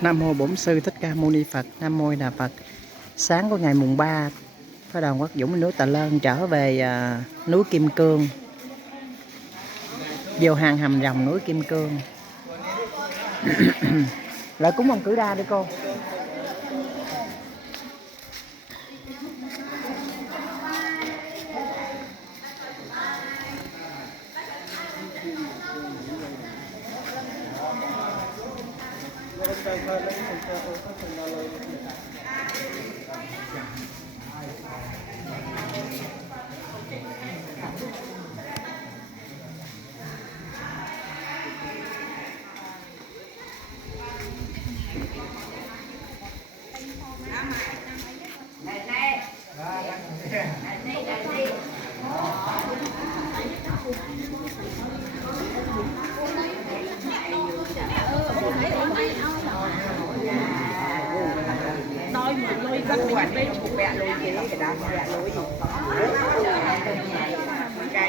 Nam mô Bổn Sư Thích Ca Mâu Ni Phật. Nam mô Đà Phật. Sáng của ngày mùng 3, Phái đoàn Quốc Dũng núi Tà Lơn trở về núi Kim Cương, vô hang hầm rồng núi Kim Cương. Lại cúng ông Cử Đa đi cô.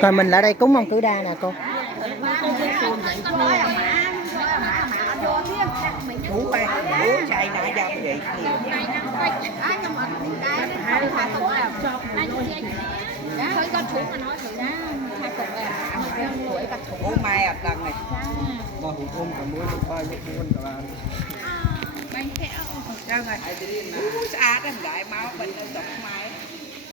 Rồi mình lại đây cúng ông Cử Đa nè cô. Mai ở đằng này. Mà hùng ôm cả muối được bao nhiêu muôn cả bạn. Bánh kẹo. Ra rồi. Ú, xa đó đại máu bên tập mai.